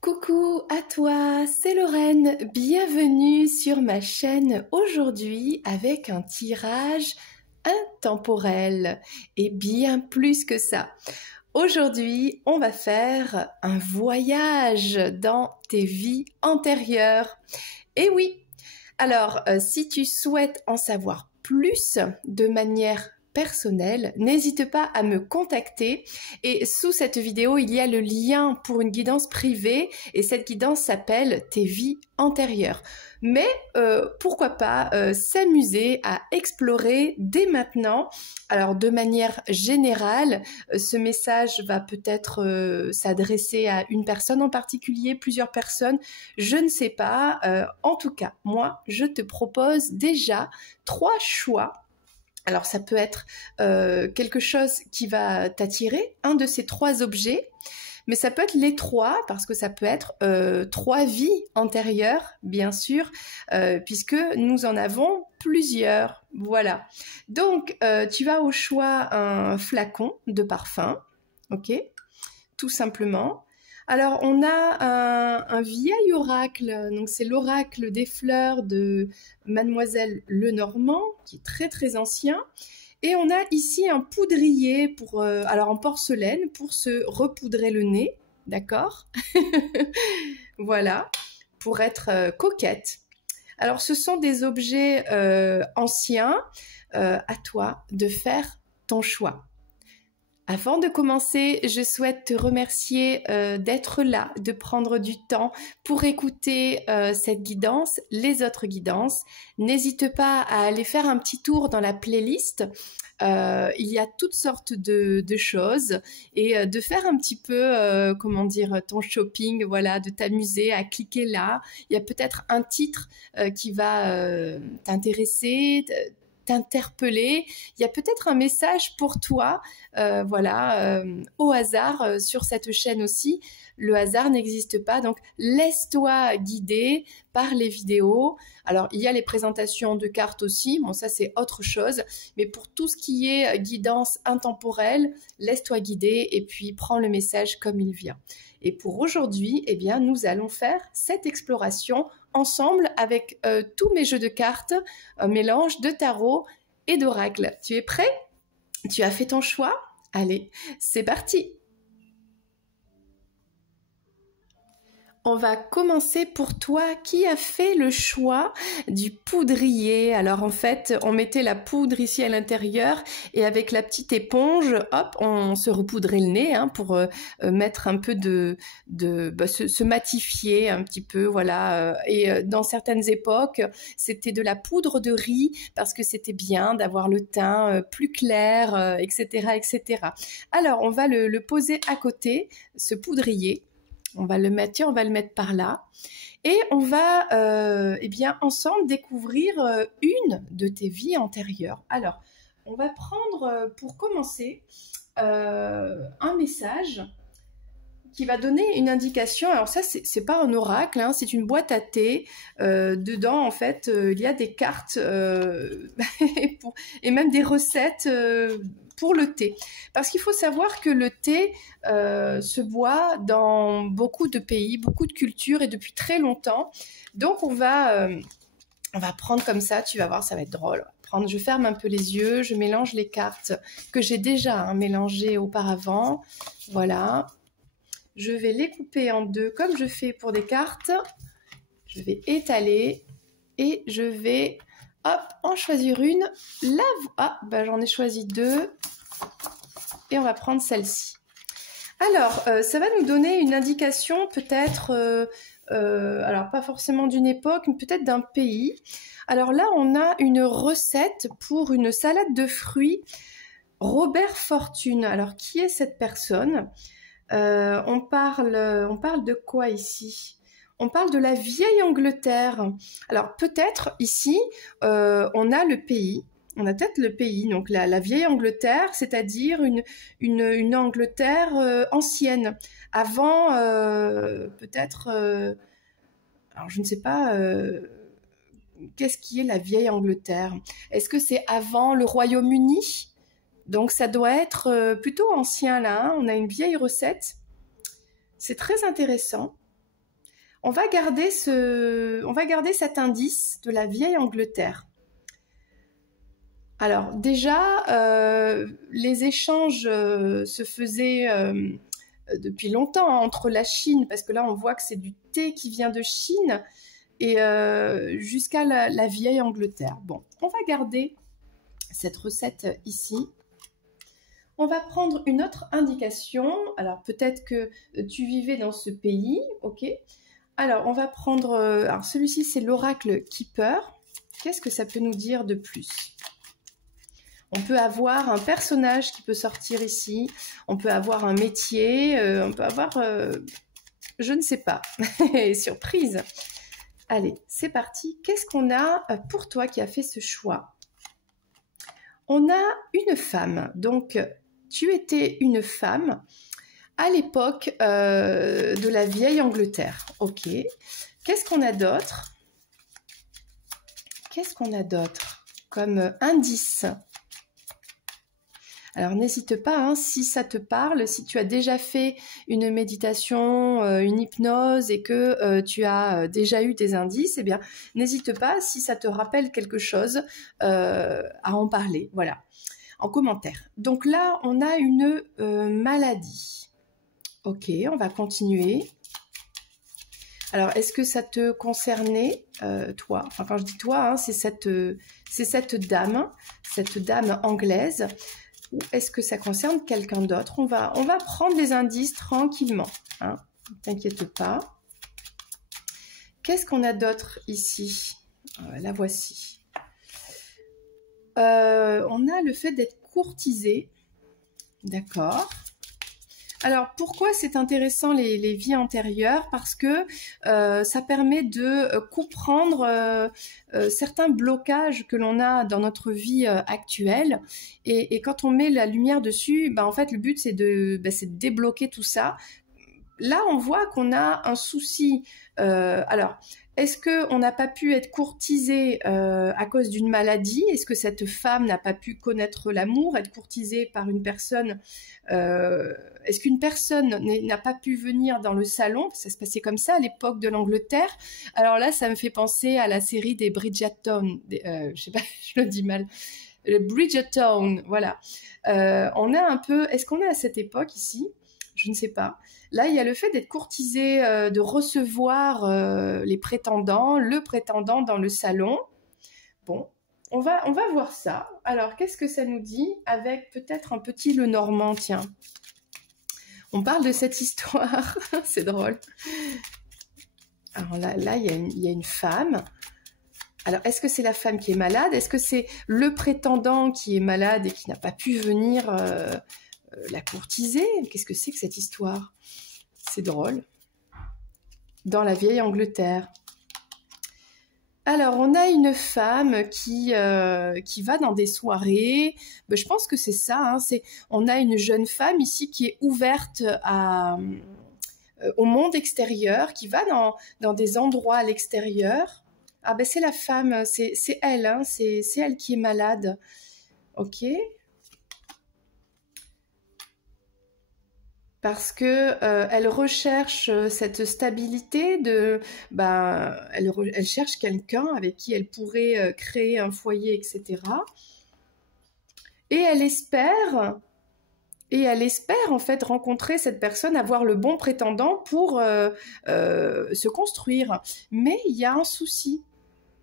Coucou à toi, c'est Lorraine, bienvenue sur ma chaîne aujourd'hui avec un tirage intemporel et bien plus que ça. Aujourd'hui, on va faire un voyage dans tes vies antérieures. Et oui, alors si tu souhaites en savoir plus de manière personnelle, n'hésite pas à me contacter et sous cette vidéo, il y a le lien pour une guidance privée et cette guidance s'appelle Tes vies antérieures. Mais pourquoi pas s'amuser à explorer dès maintenant. Alors de manière générale, ce message va peut-être s'adresser à une personne en particulier, plusieurs personnes, je ne sais pas. En tout cas, moi, je te propose déjà 3 choix. Alors ça peut être quelque chose qui va t'attirer, un de ces 3 objets, mais ça peut être les 3 parce que ça peut être 3 vies antérieures, bien sûr, puisque nous en avons plusieurs. Voilà. Donc tu as au choix un flacon de parfum, ok, tout simplement. Alors, on a un vieil oracle, donc c'est l'oracle des fleurs de Mademoiselle Lenormand, qui est très très ancien. Et on a ici un poudrier, alors en porcelaine, pour se repoudrer le nez, d'accord? Voilà, pour être coquette. Alors, ce sont des objets anciens, à toi de faire ton choix. Avant de commencer, je souhaite te remercier d'être là, de prendre du temps pour écouter cette guidance, les autres guidances. N'hésite pas à aller faire un petit tour dans la playlist. Il y a toutes sortes de choses et de faire un petit peu, comment dire, ton shopping, voilà, de t'amuser à cliquer là. Il y a peut-être un titre qui va t'intéresser, t'interpeller, il y a peut-être un message pour toi, voilà, au hasard sur cette chaîne aussi. Le hasard n'existe pas, donc laisse-toi guider par les vidéos. Alors, il y a les présentations de cartes aussi, bon ça c'est autre chose, mais pour tout ce qui est guidance intemporelle, laisse-toi guider et puis prends le message comme il vient. Et pour aujourd'hui, eh bien, nous allons faire cette exploration ensemble avec tous mes jeux de cartes, un mélange de tarot et d'oracle. Tu es prêt? Tu as fait ton choix? Allez, c'est parti! On va commencer pour toi. Qui a fait le choix du poudrier? Alors en fait, on mettait la poudre ici à l'intérieur et avec la petite éponge, hop, on se repoudrait le nez pour mettre un peu se matifier un petit peu, voilà. Et dans certaines époques, c'était de la poudre de riz parce que c'était bien d'avoir le teint plus clair, etc., etc. Alors on va le poser à côté, ce poudrier. On va le mettre, tiens, on va le mettre par là. Et on va, eh bien, ensemble découvrir une de tes vies antérieures. Alors, on va prendre, pour commencer, un message qui va donner une indication. Alors ça, c'est pas un oracle, c'est une boîte à thé. Dedans, en fait, il y a des cartes et même des recettes pour le thé. Parce qu'il faut savoir que le thé se boit dans beaucoup de pays, beaucoup de cultures et depuis très longtemps. Donc on va prendre comme ça, tu vas voir, ça va être drôle. Je ferme un peu les yeux, je mélange les cartes que j'ai déjà mélangées auparavant. Voilà. Je vais les couper en deux comme je fais pour des cartes. Je vais étaler et je vais en choisir une. J'en ai choisi 2 et on va prendre celle-ci. Alors, ça va nous donner une indication peut-être, alors pas forcément d'une époque, mais peut-être d'un pays. Alors là, on a une recette pour une salade de fruits Robert Fortune. Alors, qui est cette personne ? On parle de quoi ici? On parle de la vieille Angleterre. Alors peut-être ici, on a le pays. On a peut-être le pays, donc la vieille Angleterre, c'est-à-dire une Angleterre ancienne. Avant, peut-être, alors je ne sais pas, qu'est-ce qui est la vieille Angleterre? Est-ce que c'est avant le Royaume-Uni? Donc ça doit être plutôt ancien là, on a une vieille recette. c'est très intéressant. On va garder cet indice de la vieille Angleterre. Alors déjà, les échanges se faisaient depuis longtemps hein, entre la Chine, parce que là on voit que c'est du thé qui vient de Chine, et jusqu'à la vieille Angleterre. Bon, on va garder cette recette ici. On va prendre une autre indication. Alors peut-être que tu vivais dans ce pays, ok. Alors on va prendre, alors celui-ci c'est l'oracle Keeper. Qu'est-ce que ça peut nous dire de plus? On peut avoir un personnage qui peut sortir ici, on peut avoir un métier, on peut avoir, je ne sais pas, surprise. Allez, c'est parti. Qu'est-ce qu'on a pour toi qui a fait ce choix? On a une femme, donc tu étais une femme à l'époque de la vieille Angleterre. Ok. Qu'est-ce qu'on a d'autre? Qu'est-ce qu'on a d'autre comme indice? Alors n'hésite pas, hein, si ça te parle, si tu as déjà fait une méditation, une hypnose et que tu as déjà eu des indices, eh bien n'hésite pas, si ça te rappelle quelque chose, à en parler, voilà, en commentaire. Donc là, on a une maladie. Ok, on va continuer. Alors, est-ce que ça te concernait, toi? Enfin, quand je dis toi, hein, c'est cette dame anglaise. Ou est-ce que ça concerne quelqu'un d'autre? On va prendre des indices tranquillement. Hein, ne t'inquiète pas. Qu'est-ce qu'on a d'autre ici? La voici. On a le fait d'être courtisé. D'accord. Alors, pourquoi c'est intéressant les vies antérieures? Parce que ça permet de comprendre certains blocages que l'on a dans notre vie actuelle. Et quand on met la lumière dessus, bah, en fait, le but, c'est de débloquer tout ça. Là, on voit qu'on a un souci. Alors, est-ce qu'on n'a pas pu être courtisé à cause d'une maladie? Est-ce que cette femme n'a pas pu connaître l'amour, être courtisée par une personne? Est-ce qu'une personne n'a pas pu venir dans le salon? Ça se passait comme ça à l'époque de l'Angleterre. Alors là, ça me fait penser à la série des Bridgerton. Je sais pas, je le dis mal. Le Bridgerton, voilà. On a un peu... Est-ce qu'on est à cette époque ici? Je ne sais pas. Là, il y a le fait d'être courtisé, de recevoir les prétendants, le prétendant dans le salon. Bon, on va voir ça. Alors, qu'est-ce que ça nous dit avec peut-être un petit Lenormand, tiens. On parle de cette histoire. C'est drôle. Alors là, il y a une femme. Alors, est-ce que c'est la femme qui est malade? Est-ce que c'est le prétendant qui est malade et qui n'a pas pu venir la courtiser? Qu'est-ce que c'est que cette histoire? C'est drôle. Dans la vieille Angleterre. Alors, on a une femme qui va dans des soirées. Ben, je pense que c'est ça. Hein, on a une jeune femme ici qui est ouverte au monde extérieur, qui va dans des endroits à l'extérieur. Ah ben c'est la femme, c'est elle, hein, c'est elle qui est malade. Ok. Parce que elle recherche cette stabilité elle cherche quelqu'un avec qui elle pourrait créer un foyer, etc. Et elle espère en fait rencontrer cette personne, avoir le bon prétendant pour se construire. Mais il y a un souci.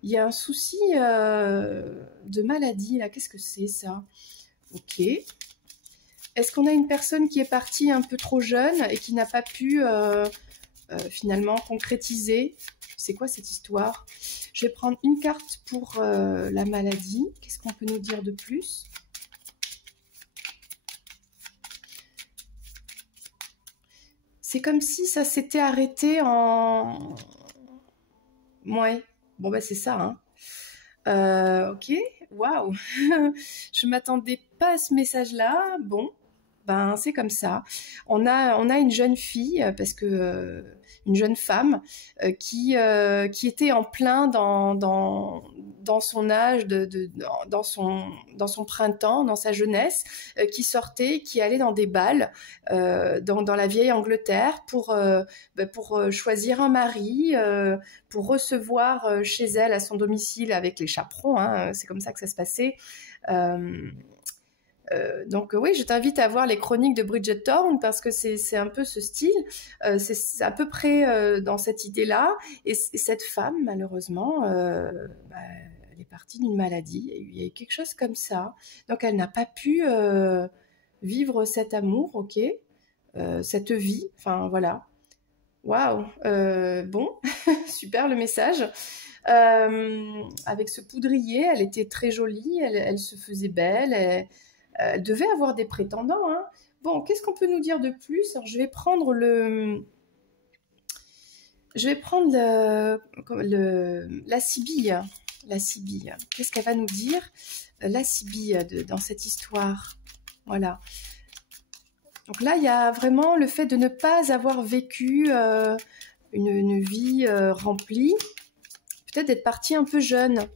Il y a un souci de maladie là. Qu'est-ce que c'est ça? Ok. Est-ce qu'on a une personne qui est partie un peu trop jeune et qui n'a pas pu finalement concrétiser? C'est quoi cette histoire? Je vais prendre une carte pour la maladie. Qu'est-ce qu'on peut nous dire de plus? C'est comme si ça s'était arrêté en... Ouais, bon bah c'est ça. Hein. Ok, waouh. Je m'attendais pas à ce message-là. Bon. Ben c'est comme ça. On a une jeune fille parce que une jeune femme qui était en plein dans son âge dans son printemps, dans sa jeunesse, qui sortait, qui allait dans des bals dans la vieille Angleterre pour choisir un mari, pour recevoir chez elle à son domicile avec les chaperons, hein, c'est comme ça que ça se passait. Euh, donc oui, je t'invite à voir les chroniques de Bridget Thorne parce que c'est un peu ce style, c'est à peu près dans cette idée-là. Et cette femme, malheureusement, bah, elle est partie d'une maladie. Il y a eu quelque chose comme ça. Donc elle n'a pas pu vivre cet amour, ok, cette vie. Enfin voilà. Waouh. Bon, super le message. Avec ce poudrier, elle était très jolie, elle se faisait belle. Elle devait avoir des prétendants, hein. Bon, qu'est-ce qu'on peut nous dire de plus? Alors, je vais prendre la Sibylle. La Sibylle. Qu'est-ce qu'elle va nous dire, la Sibylle, dans cette histoire? Voilà. Donc là, il y a vraiment le fait de ne pas avoir vécu une vie remplie, peut-être d'être partie un peu jeune.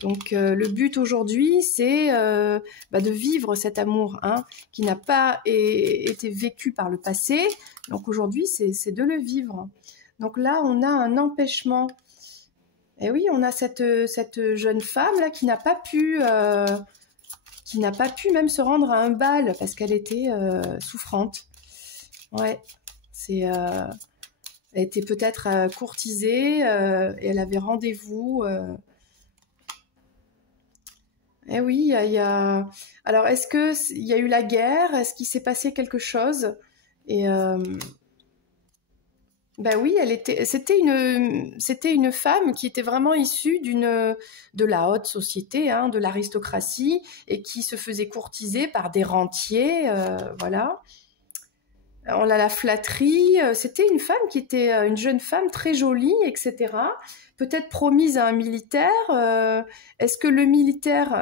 Donc le but aujourd'hui, c'est de vivre cet amour, hein, qui n'a pas été vécu par le passé. Donc aujourd'hui, c'est de le vivre. Donc là, on a un empêchement. Et oui, on a cette jeune femme là qui n'a pas pu même se rendre à un bal parce qu'elle était souffrante. Ouais, elle était peut-être courtisée et elle avait rendez-vous. Eh oui, Alors, est-ce qu'il y a eu la guerre? Est-ce qu'il s'est passé quelque chose? Et ben oui, c'était une femme qui était vraiment issue de la haute société, hein, de l'aristocratie, et qui se faisait courtiser par des rentiers, voilà. On a la flatterie. C'était une femme qui était une jeune femme très jolie, etc. Peut-être promise à un militaire. Est-ce que le militaire...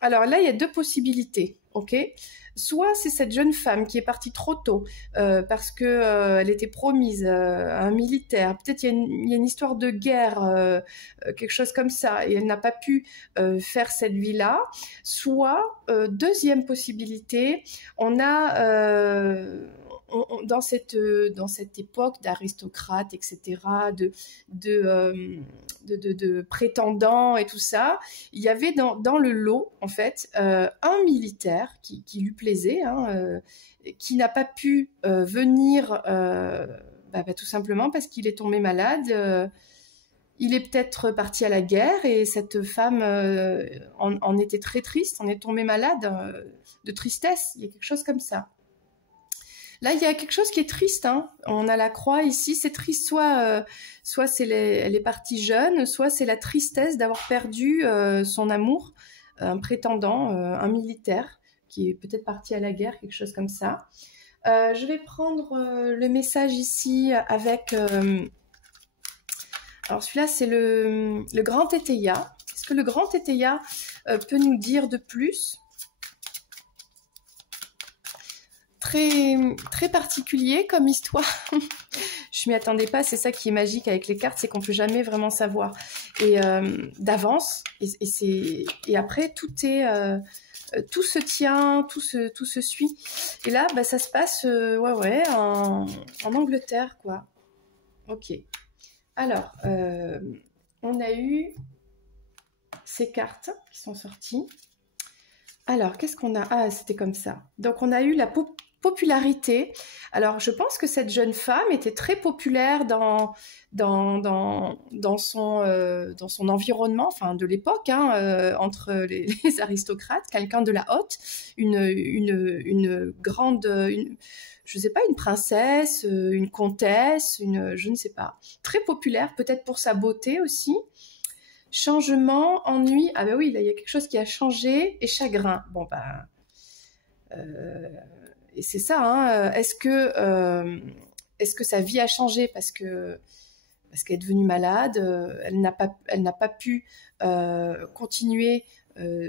Alors là, il y a deux possibilités, ok? Soit c'est cette jeune femme qui est partie trop tôt parce que elle était promise à un militaire. Peut-être il y a une histoire de guerre, quelque chose comme ça, et elle n'a pas pu faire cette vie-là. Soit deuxième possibilité, on a dans cette époque d'aristocrates, etc., de prétendants et tout ça, il y avait dans le lot, en fait, un militaire qui lui plaisait, hein, qui n'a pas pu venir tout simplement parce qu'il est tombé malade. Il est peut-être parti à la guerre et cette femme en était très triste, en est tombée malade de tristesse. Il y a quelque chose comme ça. Là, il y a quelque chose qui est triste, hein. On a la croix ici, c'est triste. Soit elle est partie jeune, soit c'est la tristesse d'avoir perdu son amour, un prétendant, un militaire qui est peut-être parti à la guerre, quelque chose comme ça. Je vais prendre le message ici avec... alors celui-là, c'est le grand Tétéia. Qu'est-ce que le grand Tétéia peut nous dire de plus? Très, très particulier comme histoire. Je m'y attendais pas, c'est ça qui est magique avec les cartes, c'est qu'on peut jamais vraiment savoir. Et d'avance, et après tout se tient, tout se suit. Et là, ça se passe en Angleterre, quoi. Ok. Alors, on a eu ces cartes qui sont sorties. Alors, qu'est-ce qu'on a? Ah, c'était comme ça. Donc, on a eu la popularité. Alors, je pense que cette jeune femme était très populaire dans son environnement, enfin de l'époque, hein, entre les aristocrates, quelqu'un de la haute, une grande, je ne sais pas, une princesse, une comtesse, je ne sais pas, très populaire, peut-être pour sa beauté aussi. Changement, ennui, ah ben oui, là il y a quelque chose qui a changé, et chagrin. Bon et c'est ça, hein. Est-ce que sa vie a changé parce qu'elle est devenue malade, elle n'a pas pu continuer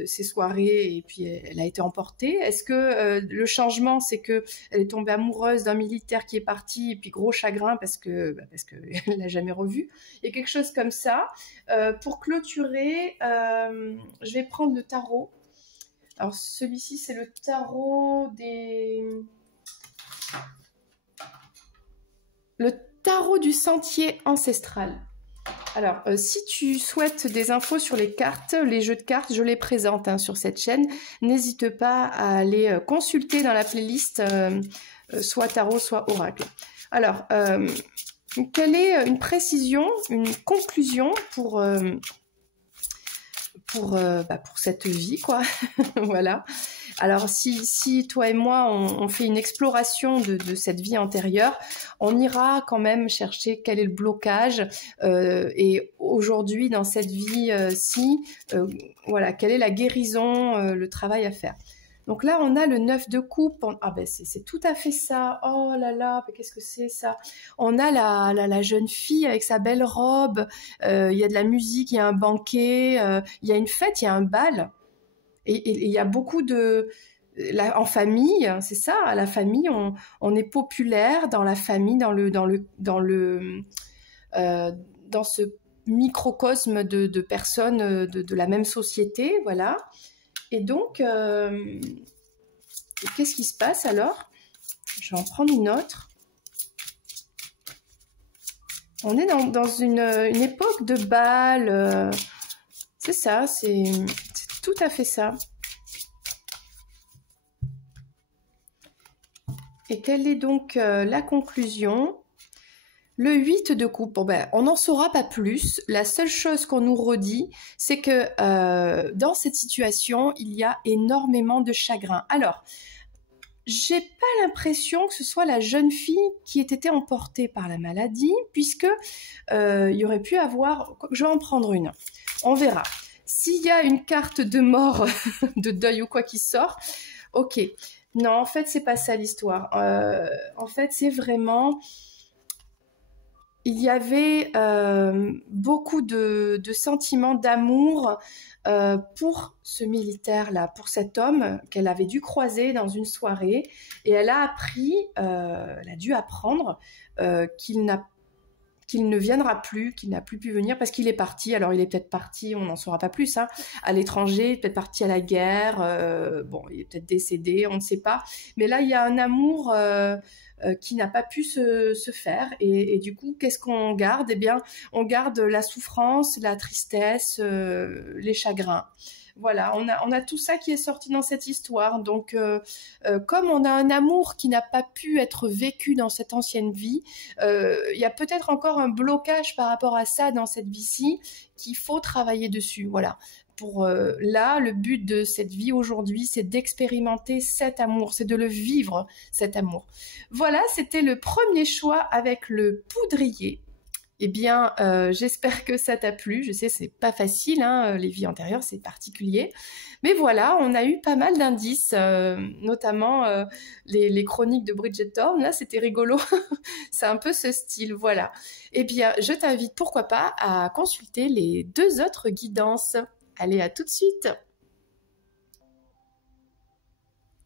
ses soirées et puis elle a été emportée? Est-ce que le changement, c'est que elle est tombée amoureuse d'un militaire qui est parti et puis gros chagrin parce que elle l'a jamais revu? Il y a quelque chose comme ça. Pour clôturer, je vais prendre le tarot. Alors celui-ci, c'est le tarot le tarot du sentier ancestral. Alors, si tu souhaites des infos sur les cartes, les jeux de cartes, je les présente hein, sur cette chaîne. N'hésite pas à aller consulter dans la playlist soit tarot, soit oracle. Alors, quelle est une précision, une conclusion pour cette vie, quoi. Voilà. Alors, si toi et moi, on fait une exploration de cette vie antérieure, on ira quand même chercher quel est le blocage et aujourd'hui, dans cette vie-ci, voilà, quelle est la guérison, le travail à faire. Donc là, on a le 9 de coupe. Ah ben, c'est tout à fait ça. Oh là là, qu'est-ce que c'est ça? On a la jeune fille avec sa belle robe. Il y a de la musique, il y a un banquet, il y a une fête, il y a un bal. Et il y a beaucoup de... en famille, c'est ça, à la famille, on est populaire dans la famille, dans ce microcosme de personnes de la même société, voilà. Et donc, qu'est-ce qui se passe alors? Je vais en prendre une autre. On est dans une époque de bal. C'est ça, c'est tout à fait ça. Et quelle est donc la conclusion? Le 8 de coupe, bon ben, on n'en saura pas plus. La seule chose qu'on nous redit, c'est que dans cette situation, il y a énormément de chagrin. Alors, j'ai pas l'impression que ce soit la jeune fille qui ait été emportée par la maladie, puisque il y aurait pu avoir... Je vais en prendre une. On verra. S'il y a une carte de mort, de deuil ou quoi qui sort, ok. Non, en fait, c'est pas ça l'histoire. En fait, c'est vraiment... Il y avait beaucoup de sentiments d'amour pour ce militaire-là, pour cet homme qu'elle avait dû croiser dans une soirée. Et elle a appris, elle a dû apprendre qu'il ne viendra plus, qu'il n'a plus pu venir parce qu'il est parti. Alors, il est peut-être parti, on n'en saura pas plus, hein, à l'étranger, peut-être parti à la guerre. Bon, il est peut-être décédé, on ne sait pas. Mais là, il y a un amour... qui n'a pas pu se faire. Et du coup, qu'est-ce qu'on garde? Eh bien, on garde la souffrance, la tristesse, les chagrins. Voilà, on a tout ça qui est sorti dans cette histoire. Donc, comme on a un amour qui n'a pas pu être vécu dans cette ancienne vie, il y a peut-être encore un blocage par rapport à ça dans cette vie-ci qu'il faut travailler dessus. Voilà. Pour là, le but de cette vie aujourd'hui, c'est d'expérimenter cet amour, c'est de le vivre, cet amour. Voilà, c'était le premier choix avec le poudrier. Eh bien, j'espère que ça t'a plu. Je sais, c'est pas facile, hein, les vies antérieures, c'est particulier. Mais voilà, on a eu pas mal d'indices, notamment les chroniques de Bridget Thorne. Là, c'était rigolo. C'est un peu ce style, voilà. Eh bien, je t'invite, pourquoi pas, à consulter les 2 autres guidances. Allez, à tout de suite.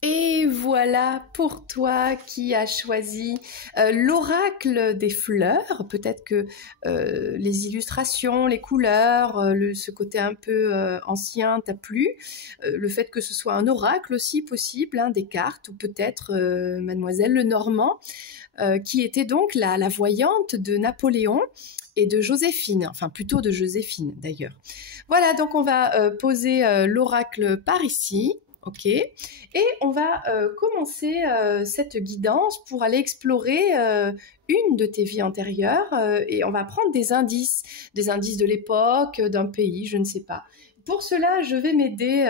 Et voilà pour toi qui as choisi l'oracle des fleurs. Peut-être que les illustrations, les couleurs, ce côté un peu ancien t'a plu. Le fait que ce soit un oracle aussi possible, hein, des cartes, ou peut-être Mademoiselle Lenormand, qui était donc la voyante de Napoléon et de Joséphine, enfin plutôt de Joséphine d'ailleurs. Voilà, donc on va poser l'oracle par ici. Ok, et on va commencer cette guidance pour aller explorer une de tes vies antérieures et on va prendre des indices de l'époque, d'un pays, je ne sais pas. Pour cela, je vais m'aider.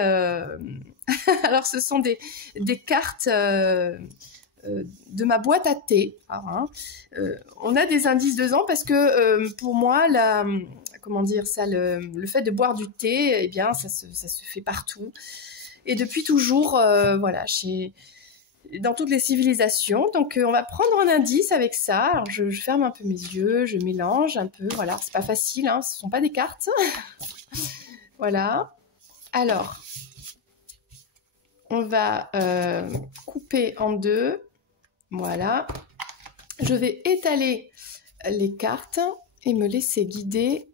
Alors, ce sont des cartes de ma boîte à thé. Hein. On a des indices dedans parce que pour moi, comment dire ça, le fait de boire du thé, eh bien, ça se fait partout. Et depuis toujours, voilà, dans toutes les civilisations. Donc, on va prendre un indice avec ça. Alors, je ferme un peu mes yeux, je mélange un peu. Voilà, c'est pas facile, hein, ce sont pas des cartes. Voilà. Alors, on va couper en deux. Voilà. Je vais étaler les cartes et me laisser guider,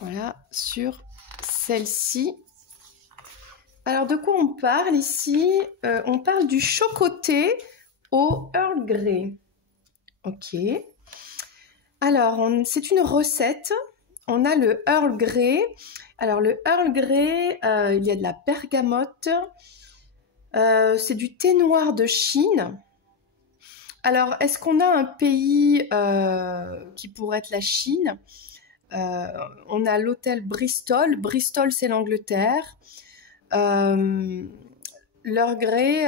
voilà, sur celle-ci. Alors, de quoi on parle ici? On parle du chocoté au Earl Grey. Ok. Alors, c'est une recette. On a le Earl Grey. Alors, le Earl Grey, il y a de la bergamote. C'est du thé noir de Chine. Alors, est-ce qu'on a un pays qui pourrait être la Chine? On a l'hôtel Bristol. Bristol, c'est l'Angleterre. L'Earl Grey,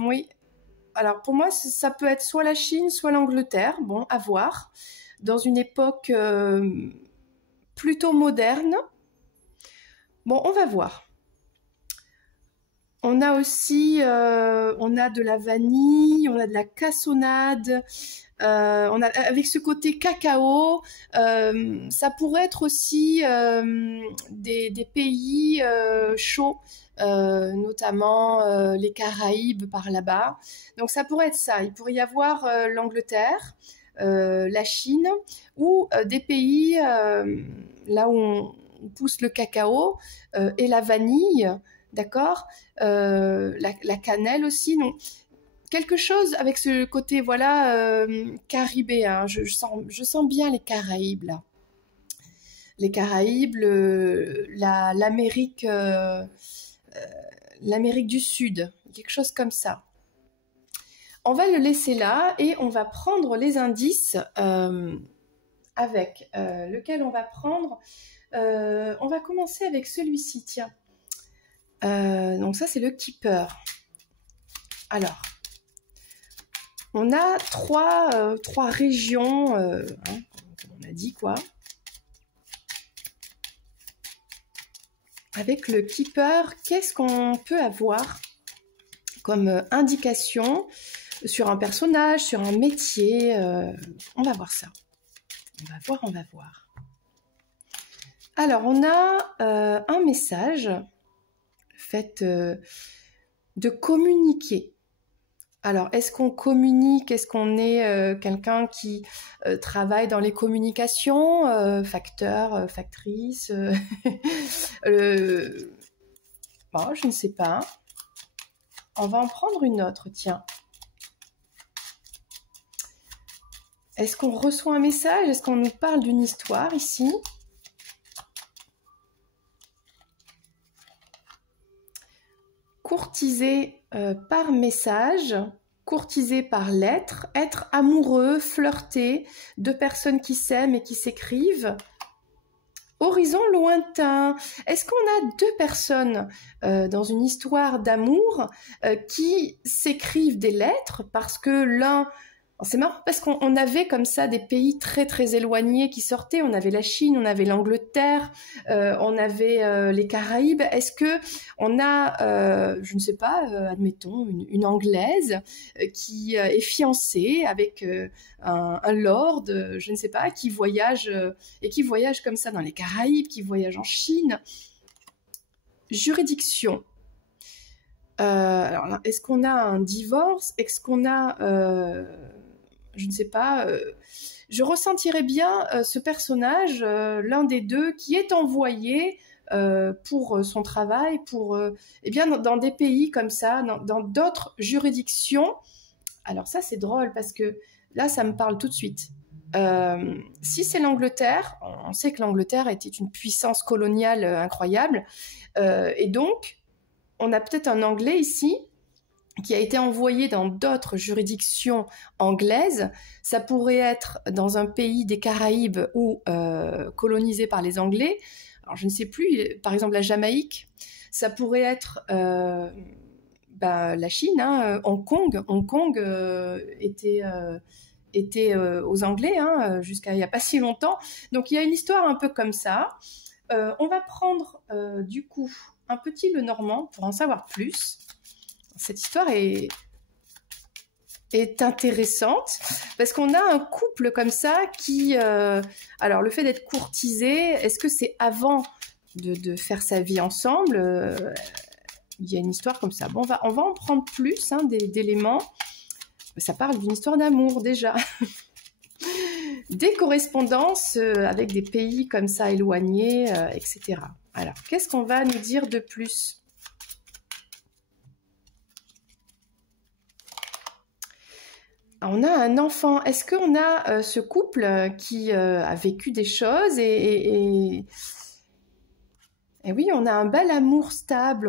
oui. Alors, pour moi, ça peut être soit la Chine, soit l'Angleterre. Bon, à voir. Dans une époque plutôt moderne. Bon, on va voir. On a aussi, on a de la vanille, on a de la cassonade, on a avec ce côté cacao. Ça pourrait être aussi des pays chauds, notamment les Caraïbes par là-bas. Donc ça pourrait être ça. Il pourrait y avoir l'Angleterre, la Chine ou des pays là où on pousse le cacao et la vanille. D'accord, la cannelle aussi, non. Quelque chose avec ce côté, voilà, caribéen. Je sens bien les Caraïbes, là. Les Caraïbes, l'Amérique du Sud, quelque chose comme ça. On va le laisser là et on va prendre les indices avec lequel on va prendre. On va commencer avec celui-ci, tiens. Donc ça, c'est le Keeper. Alors, on a trois régions, hein, comme on a dit, quoi. Avec le Keeper, qu'est-ce qu'on peut avoir comme indication sur un personnage, sur un métier? On va voir ça. On va voir. Alors, on a un message. Fait de communiquer. Alors, est-ce qu'on communique? Est-ce qu'on est quelqu'un qui travaille dans les communications, facteur, factrice bon, je ne sais pas. On va en prendre une autre, tiens. Est-ce qu'on reçoit un message? Est-ce qu'on nous parle d'une histoire ici? Courtiser par message, courtiser par lettre, être amoureux, flirter, deux personnes qui s'aiment et qui s'écrivent. Horizon lointain. Est-ce qu'on a deux personnes dans une histoire d'amour qui s'écrivent des lettres parce que l'un... C'est marrant parce qu'on avait comme ça des pays très très éloignés qui sortaient. On avait la Chine, on avait l'Angleterre, on avait les Caraïbes. Est-ce que on a, je ne sais pas, admettons une Anglaise qui est fiancée avec un lord, je ne sais pas, qui voyage et qui voyage comme ça dans les Caraïbes, qui voyage en Chine. Juridiction. Alors, est-ce qu'on a un divorce? Est-ce qu'on a je ne sais pas, je ressentirais bien ce personnage, l'un des deux, qui est envoyé pour son travail, pour, eh bien, dans des pays comme ça, dans d'autres juridictions. Alors ça, c'est drôle, parce que là, ça me parle tout de suite. Si c'est l'Angleterre, on sait que l'Angleterre était une puissance coloniale incroyable, et donc, on a peut-être un Anglais ici, qui a été envoyé dans d'autres juridictions anglaises. Ça pourrait être dans un pays des Caraïbes ou colonisé par les Anglais. Alors, je ne sais plus, par exemple la Jamaïque. Ça pourrait être la Chine, hein, Hong Kong. Hong Kong était aux Anglais jusqu'à il n'y a pas si longtemps. Donc, il y a une histoire un peu comme ça. On va prendre du coup un petit Lenormand pour en savoir plus. Cette histoire est intéressante parce qu'on a un couple comme ça qui... alors, le fait d'être courtisé, est-ce que c'est avant de faire sa vie ensemble. Il y a une histoire comme ça. Bon, on va en prendre plus hein, d'éléments. Ça parle d'une histoire d'amour déjà. Des correspondances avec des pays comme ça éloignés, etc. Alors, qu'est-ce qu'on va nous dire de plus? On a un enfant. Est-ce qu'on a ce couple qui a vécu des choses et oui, on a un bel amour stable.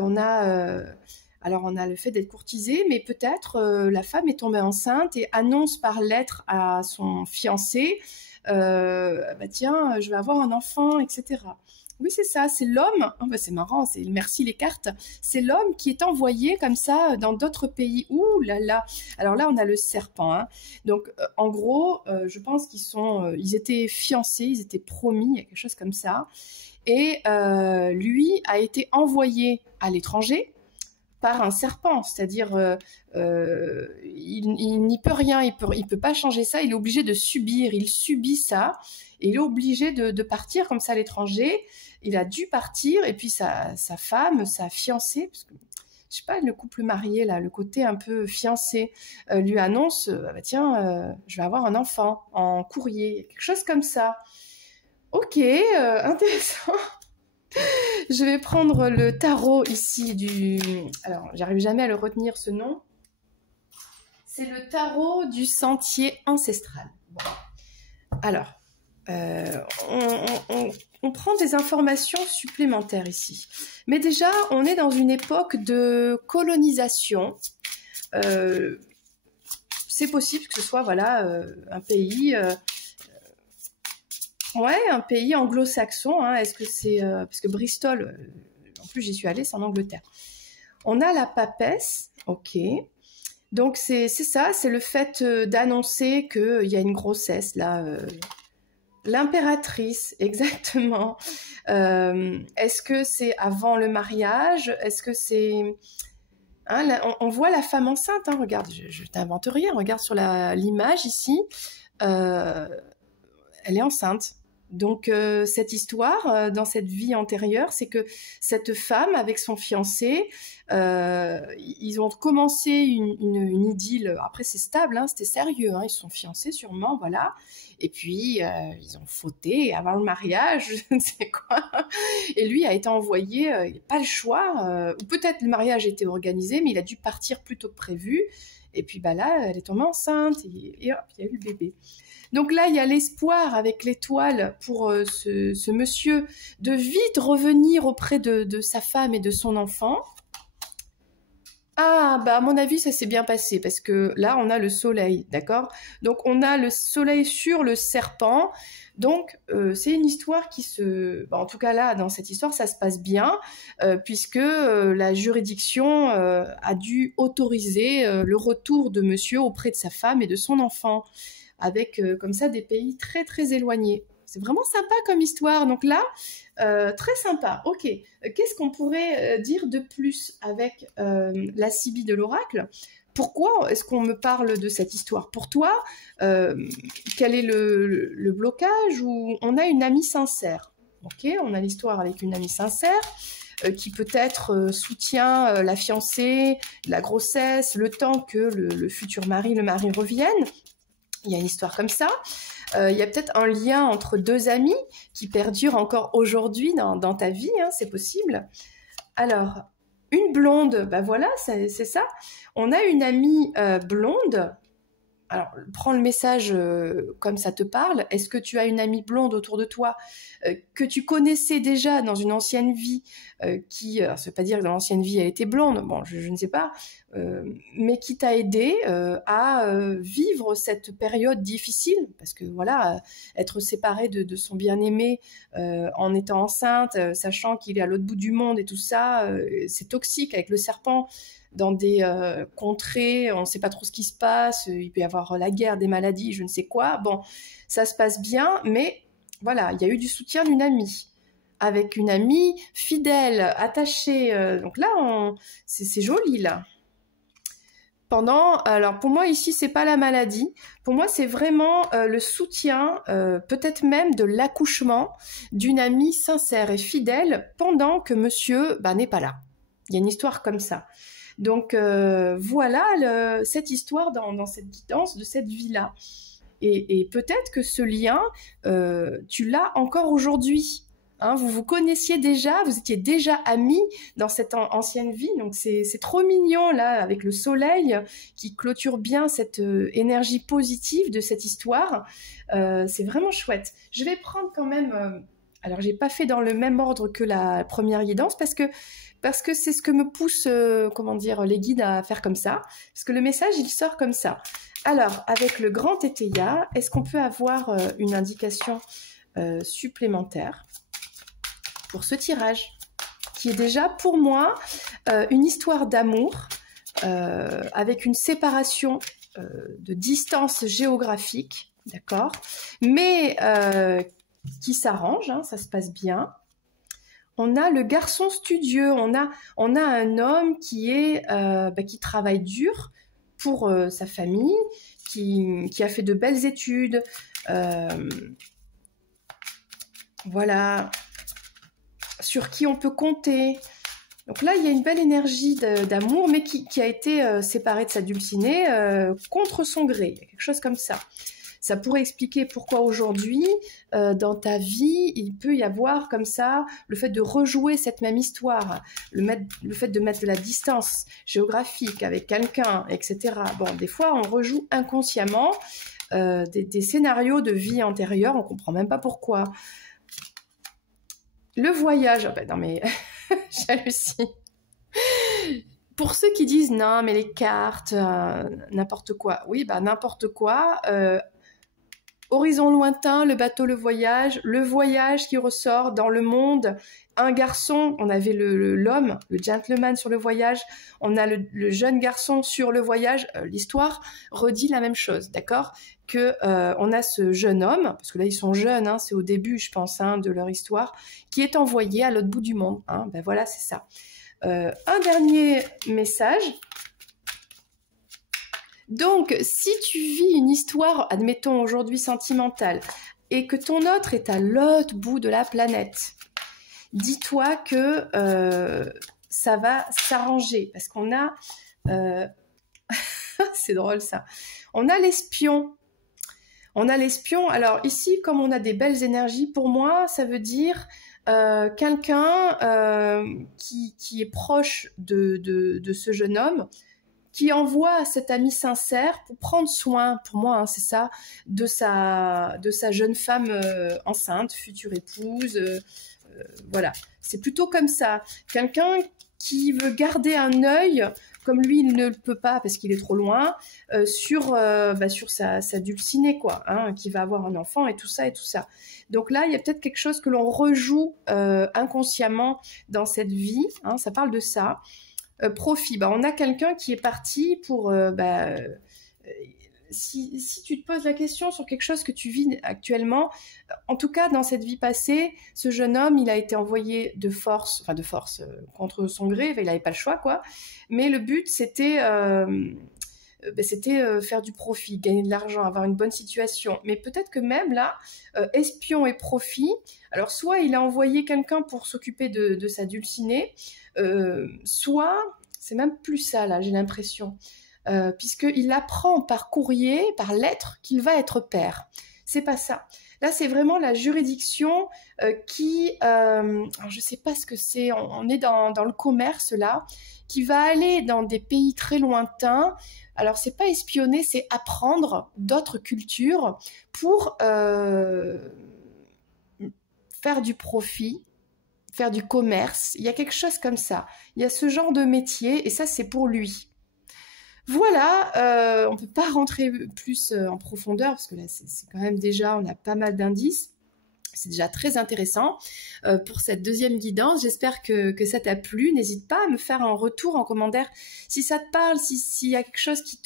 Alors on a le fait d'être courtisé, mais peut-être la femme est tombée enceinte et annonce par lettre à son fiancé, bah tiens, je vais avoir un enfant, etc. Oui, c'est ça, c'est l'homme. Oh, bah, c'est marrant, merci les cartes. C'est l'homme qui est envoyé comme ça dans d'autres pays. Ouh là là. Alors là, on a le serpent. Hein. Donc, en gros, je pense ils étaient fiancés, ils étaient promis, il y a quelque chose comme ça. Et lui a été envoyé à l'étranger par un serpent, c'est-à-dire il n'y peut rien, il peut pas changer ça, il est obligé de subir, il subit ça, et il est obligé de partir comme ça à l'étranger. Il a dû partir, et puis sa femme, sa fiancée, parce que je sais pas, le couple marié là, le côté un peu fiancé, lui annonce, bah, tiens, je vais avoir un enfant en courrier, quelque chose comme ça. Ok, intéressant. Je vais prendre le tarot ici Alors, j'arrive jamais à le retenir ce nom. C'est le tarot du sentier ancestral. Bon. Alors, on prend des informations supplémentaires ici. Mais déjà, on est dans une époque de colonisation. C'est possible que ce soit voilà, un pays... Ouais, un pays anglo-saxon. Hein. Est-ce que c'est... parce que Bristol, en plus j'y suis allée, c'est en Angleterre. On a la papesse, ok. Donc c'est ça, c'est le fait d'annoncer qu'il y a une grossesse, là. L'impératrice, exactement. Est-ce que c'est avant le mariage? Est-ce que c'est... Hein, là, on voit la femme enceinte, hein, regarde, je t'invente rien, regarde sur l'image ici. Elle est enceinte. Donc cette histoire, dans cette vie antérieure, c'est que cette femme avec son fiancé, ils ont commencé une idylle. Après c'est stable, hein, c'était sérieux, hein, ils se sont fiancés sûrement, voilà. Et puis ils ont fauté avant le mariage, je ne sais quoi. Et lui a été envoyé, il n'a pas le choix. Ou peut-être le mariage était organisé, mais il a dû partir plus tôt que prévu. Et puis bah là, elle est tombée enceinte et hop, il y a eu le bébé. Donc là, il y a l'espoir avec l'étoile pour ce monsieur de vite revenir auprès de sa femme et de son enfant. Ah, bah à mon avis, ça s'est bien passé parce que là, on a le soleil, d'accord? Donc, on a le soleil sur le serpent. Donc, c'est une histoire qui se... Bah, en tout cas, là, dans cette histoire, ça se passe bien puisque la juridiction a dû autoriser le retour de monsieur auprès de sa femme et de son enfant, avec comme ça des pays très très éloignés. C'est vraiment sympa comme histoire. Donc là, très sympa. Ok, qu'est-ce qu'on pourrait dire de plus avec la Sibylle de l'oracle? Pourquoi est-ce qu'on me parle de cette histoire? Pour toi, quel est le blocage? Ou on a une amie sincère? Ok, on a l'histoire avec une amie sincère qui peut-être soutient la fiancée, la grossesse, le temps que le futur mari, le mari revienne. Il y a une histoire comme ça. Il y a peut-être un lien entre deux amis qui perdure encore aujourd'hui dans ta vie, hein, c'est possible. Alors, une blonde, bah voilà, c'est ça. On a une amie blonde. Alors, prends le message comme ça te parle. Est-ce que tu as une amie blonde autour de toi que tu connaissais déjà dans une ancienne vie ça ne veut pas dire que dans l'ancienne vie elle était blonde, bon, je ne sais pas, mais qui t'a aidé à vivre cette période difficile, parce que voilà, être séparée de son bien-aimé en étant enceinte, sachant qu'il est à l'autre bout du monde et tout ça, c'est toxique avec le serpent. Dans des contrées, on ne sait pas trop ce qui se passe, il peut y avoir la guerre, des maladies, je ne sais quoi. Bon, ça se passe bien, mais voilà, il y a eu du soutien d'une amie, avec une amie fidèle, attachée. Donc là, c'est joli, là. alors pour moi ici c'est pas la maladie, pour moi c'est vraiment le soutien, peut-être même de l'accouchement d'une amie sincère et fidèle pendant que monsieur n'est pas là. Il y a une histoire comme ça. Donc voilà cette histoire dans cette guidance de cette vie-là. Et peut-être que ce lien, tu l'as encore aujourd'hui. Hein, vous vous connaissiez déjà, vous étiez déjà amis dans cette ancienne vie, donc c'est trop mignon là avec le soleil qui clôture bien cette énergie positive de cette histoire. C'est vraiment chouette. Je vais prendre quand même, alors j'ai pas fait dans le même ordre que la première guidance parce que c'est ce que me pousse, comment dire, les guides à faire comme ça, parce que le message il sort comme ça. Alors avec le grand Tétéia, est-ce qu'on peut avoir une indication supplémentaire pour ce tirage, qui est déjà pour moi une histoire d'amour avec une séparation de distance géographique, d'accord, mais qui s'arrange, hein, ça se passe bien. On a le garçon studieux, on a un homme qui travaille dur pour sa famille, qui a fait de belles études, voilà, sur qui on peut compter. Donc là, il y a une belle énergie d'amour, mais qui a été séparée de sa dulcinée contre son gré. Il y a quelque chose comme ça. Ça pourrait expliquer pourquoi aujourd'hui, dans ta vie, il peut y avoir comme ça le fait de rejouer cette même histoire, le fait de mettre de la distance géographique avec quelqu'un, etc. Bon, des fois, on rejoue inconsciemment des scénarios de vie antérieure, on comprend même pas pourquoi. Le voyage, oh ben non mais j'hallucine. Pour ceux qui disent non mais les cartes, n'importe quoi. Oui, bah n'importe quoi. Horizon lointain, le bateau, le voyage qui ressort dans le monde. Un garçon, on avait l'homme, le gentleman sur le voyage, on a le jeune garçon sur le voyage. L'histoire redit la même chose, d'accord ? Que on a ce jeune homme, parce que là ils sont jeunes, hein, c'est au début je pense de leur histoire, qui est envoyé à l'autre bout du monde. Hein, ben voilà, c'est ça. Un dernier message. Donc, si tu vis une histoire, admettons aujourd'hui sentimentale, et que ton autre est à l'autre bout de la planète, dis-toi que ça va s'arranger, parce qu'on a... c'est drôle ça. On a l'espion. Alors ici, comme on a des belles énergies, pour moi, ça veut dire quelqu'un qui est proche de ce jeune homme, qui envoie à cet ami sincère pour prendre soin, pour moi, hein, c'est ça, de sa jeune femme enceinte, future épouse. Voilà, c'est plutôt comme ça. Quelqu'un qui veut garder un œil, comme lui, il ne le peut pas parce qu'il est trop loin, sur sa dulcinée, quoi, hein, qui va avoir un enfant et tout ça et tout ça. Donc là, il y a peut-être quelque chose que l'on rejoue inconsciemment dans cette vie, hein, ça parle de ça. Profit, on a quelqu'un qui est parti pour... si tu te poses la question sur quelque chose que tu vis actuellement, en tout cas dans cette vie passée, ce jeune homme, il a été envoyé de force contre son gré, il n'avait pas le choix, quoi. Mais le but, c'était faire du profit, gagner de l'argent, avoir une bonne situation. Mais peut-être que même là, espion et profit, alors soit il a envoyé quelqu'un pour s'occuper de sa dulcinée, soit, c'est même plus ça là, j'ai l'impression, puisqu'il apprend par courrier, par lettre, qu'il va être père. C'est pas ça. Là, c'est vraiment la juridiction alors je sais pas ce que c'est, on est dans le commerce là, qui va aller dans des pays très lointains. Alors, c'est pas espionner, c'est apprendre d'autres cultures pour faire du profit, faire du commerce. Il y a quelque chose comme ça. Il y a ce genre de métier et ça, c'est pour lui. Voilà, on peut pas rentrer plus en profondeur parce que là, c'est quand même déjà, on a pas mal d'indices. C'est déjà très intéressant pour cette deuxième guidance. J'espère que ça t'a plu. N'hésite pas à me faire un retour en commentaire si ça te parle, s'il y a quelque chose qui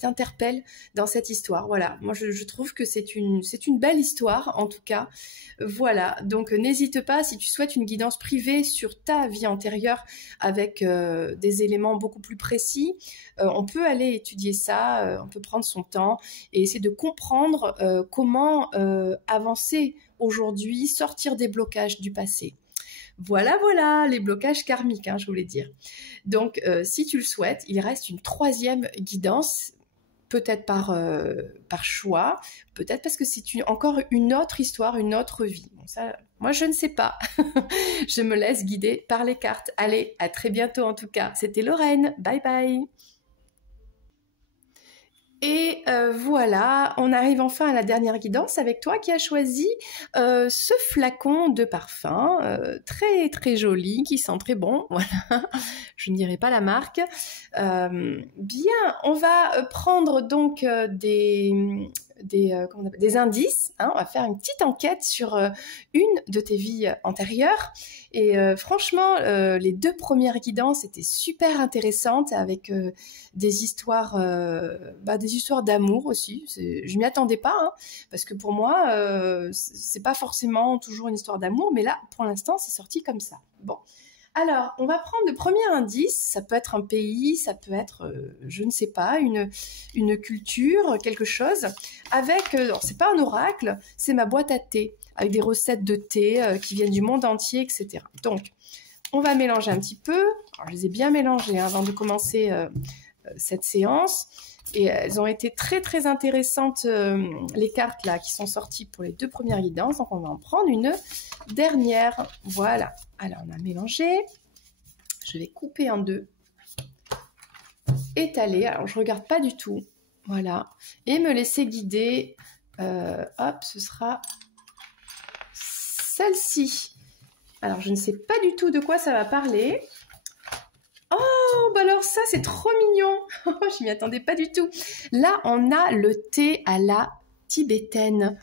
t'interpelle dans cette histoire. Voilà, moi je trouve que c'est une belle histoire en tout cas. Voilà, donc n'hésite pas si tu souhaites une guidance privée sur ta vie antérieure avec des éléments beaucoup plus précis. On peut aller étudier ça, on peut prendre son temps et essayer de comprendre comment avancer aujourd'hui, sortir des blocages du passé. Voilà, les blocages karmiques, hein, je voulais dire. Donc, si tu le souhaites, il reste une troisième guidance, peut-être par choix, peut-être parce que c'est encore une autre histoire, une autre vie. Bon, ça, moi, je ne sais pas. Je me laisse guider par les cartes. Allez, à très bientôt en tout cas. C'était Lorraine. Bye bye. Et voilà, on arrive enfin à la dernière guidance avec toi qui as choisi ce flacon de parfum très très joli, qui sent très bon. Voilà, je ne dirai pas la marque. Bien, on va prendre donc des indices, hein. On va faire une petite enquête sur une de tes vies antérieures. Et franchement, les deux premières guidances étaient super intéressantes avec des histoires d'amour aussi. Je m'y attendais pas, hein, parce que pour moi, c'est pas forcément toujours une histoire d'amour, mais là, pour l'instant, c'est sorti comme ça. Bon. Alors, on va prendre le premier indice, ça peut être un pays, ça peut être, je ne sais pas, une culture, quelque chose, avec, c'est pas un oracle, c'est ma boîte à thé, avec des recettes de thé qui viennent du monde entier, etc. Donc, on va mélanger un petit peu. Alors, je les ai bien mélangées avant de commencer cette séance. Et elles ont été très très intéressantes, les cartes là qui sont sorties pour les deux premières guidances. Donc on va en prendre une dernière. Voilà. Alors on a mélangé. Je vais couper en deux. Étaler. Alors je regarde pas du tout. Voilà. Et me laisser guider. Hop, ce sera celle-ci. Alors je ne sais pas du tout de quoi ça va parler. Oh, bah alors ça, c'est trop mignon. Je m'y attendais pas du tout. Là, on a le thé à la tibétaine.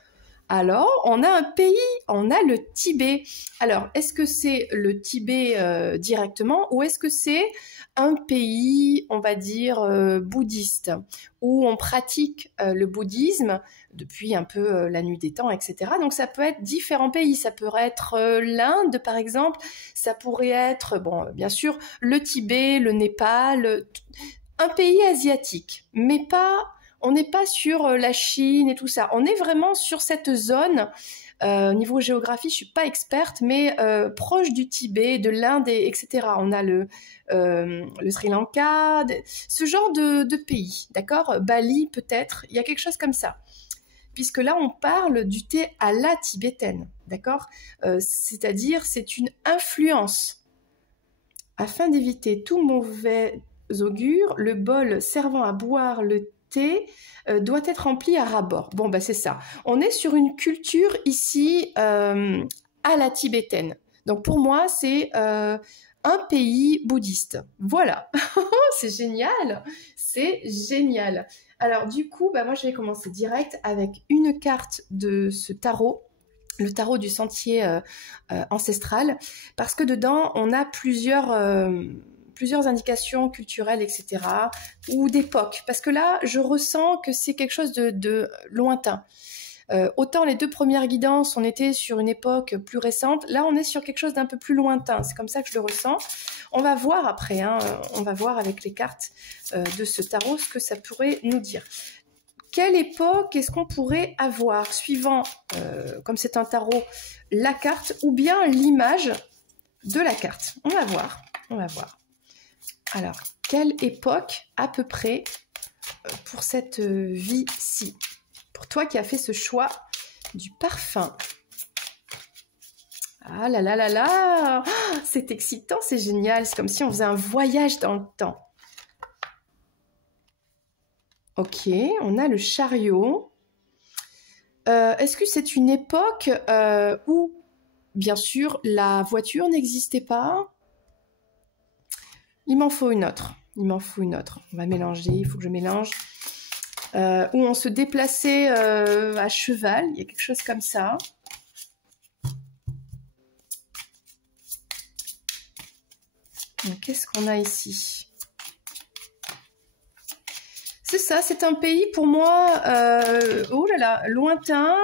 Alors, on a un pays, on a le Tibet. Alors, est-ce que c'est le Tibet directement ou est-ce que c'est un pays, on va dire, bouddhiste, où on pratique le bouddhisme depuis un peu la nuit des temps, etc. Donc, ça peut être différents pays. Ça pourrait être l'Inde, par exemple. Ça pourrait être, bon, bien sûr, le Tibet, le Népal, un pays asiatique, mais pas... On n'est pas sur la Chine et tout ça. On est vraiment sur cette zone. Niveau géographie, je suis pas experte, mais proche du Tibet, de l'Inde, etc. On a le Sri Lanka, ce genre de pays, d'accord. Bali peut-être. Il y a quelque chose comme ça. Puisque là, on parle du thé à la tibétaine, d'accord. C'est-à-dire, c'est une influence. Afin d'éviter tout mauvais augure, le bol servant à boire le thé doit être rempli à ras-bord. Bon, bah c'est ça. On est sur une culture ici à la tibétaine. Donc pour moi, c'est un pays bouddhiste. Voilà. C'est génial. C'est génial. Alors du coup, bah, moi je vais commencer direct avec une carte de ce tarot. Le tarot du sentier ancestral, parce que dedans, on a plusieurs indications culturelles, etc., ou d'époque. Parce que là, je ressens que c'est quelque chose de lointain. Autant les deux premières guidances, on était sur une époque plus récente. Là, on est sur quelque chose d'un peu plus lointain. C'est comme ça que je le ressens. On va voir après, hein, on va voir avec les cartes de ce tarot ce que ça pourrait nous dire. Quelle époque est-ce qu'on pourrait avoir, suivant, comme c'est un tarot, la carte ou bien l'image de la carte? On va voir, on va voir. Alors, quelle époque à peu près pour cette vie-ci? Pour toi qui as fait ce choix du parfum. Ah là là là là, c'est excitant, c'est génial. C'est comme si on faisait un voyage dans le temps. Ok, on a le chariot. Est-ce que c'est une époque où, bien sûr, la voiture n'existait pas? Il m'en faut une autre. Il m'en faut une autre. On va mélanger, il faut que je mélange. Où on se déplaçait à cheval, il y a quelque chose comme ça. Qu'est-ce qu'on a ici? C'est ça, c'est un pays pour moi, oh là là, lointain.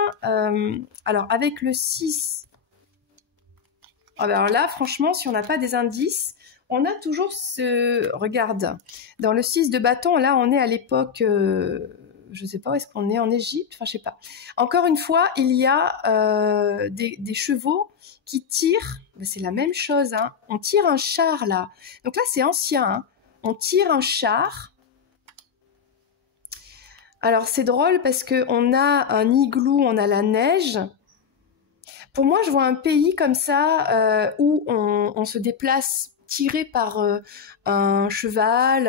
Alors, avec le 6, alors là, franchement, si on n'a pas des indices, on a toujours ce... Regarde, dans le 6 de bâton, là, on est à l'époque, je ne sais pas où est-ce qu'on est, en Égypte, enfin, je sais pas. Encore une fois, il y a des chevaux qui tirent, ben, c'est la même chose, hein. On tire un char, là. Donc là, c'est ancien, hein. On tire un char. Alors, c'est drôle parce qu'on a un igloo, on a la neige. Pour moi, je vois un pays comme ça où on se déplace tiré par un cheval,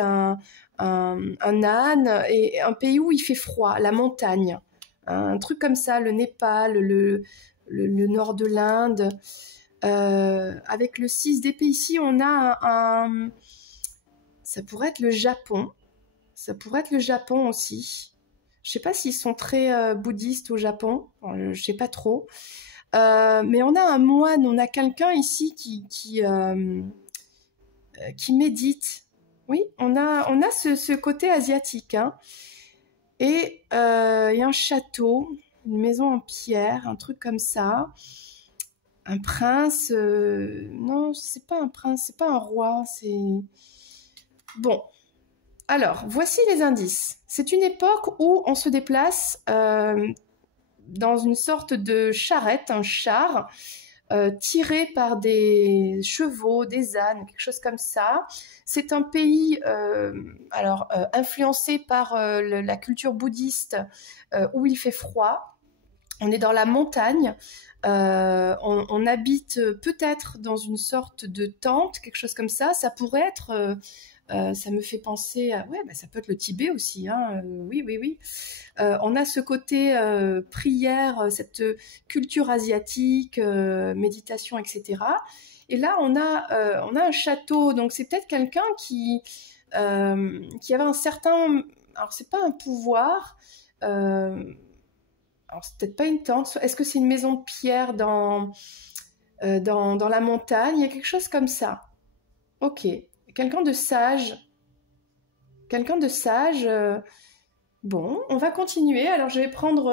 un âne, et un pays où il fait froid, la montagne. Un truc comme ça, le Népal, le nord de l'Inde. Avec le 6 d'épée ici, on a ça pourrait être le Japon. Ça pourrait être le Japon aussi. Je sais pas s'ils sont très bouddhistes au Japon, je sais pas trop. Mais on a un moine, on a quelqu'un ici qui médite. Oui, on a ce côté asiatique. Hein. Et il y a un château, une maison en pierre, un truc comme ça. Un prince, non, c'est pas un prince, c'est pas un roi, c'est... Bon. Alors, voici les indices. C'est une époque où on se déplace dans une sorte de charrette, un char, tiré par des chevaux, des ânes, quelque chose comme ça. C'est un pays influencé par la culture bouddhiste où il fait froid. On est dans la montagne. On habite peut-être dans une sorte de tente, quelque chose comme ça. Ça pourrait être... ça me fait penser à... Ouais, bah, ça peut être le Tibet aussi. Hein. Oui. On a ce côté prière, cette culture asiatique, méditation, etc. Et là, on a un château. Donc, c'est peut-être quelqu'un qui avait un certain... Alors, c'est pas un pouvoir. Alors, c'est peut-être pas une tente. Est-ce que c'est une maison de pierre dans la montagne? Il y a quelque chose comme ça. Ok. Quelqu'un de sage. Bon, on va continuer. Alors, je vais prendre...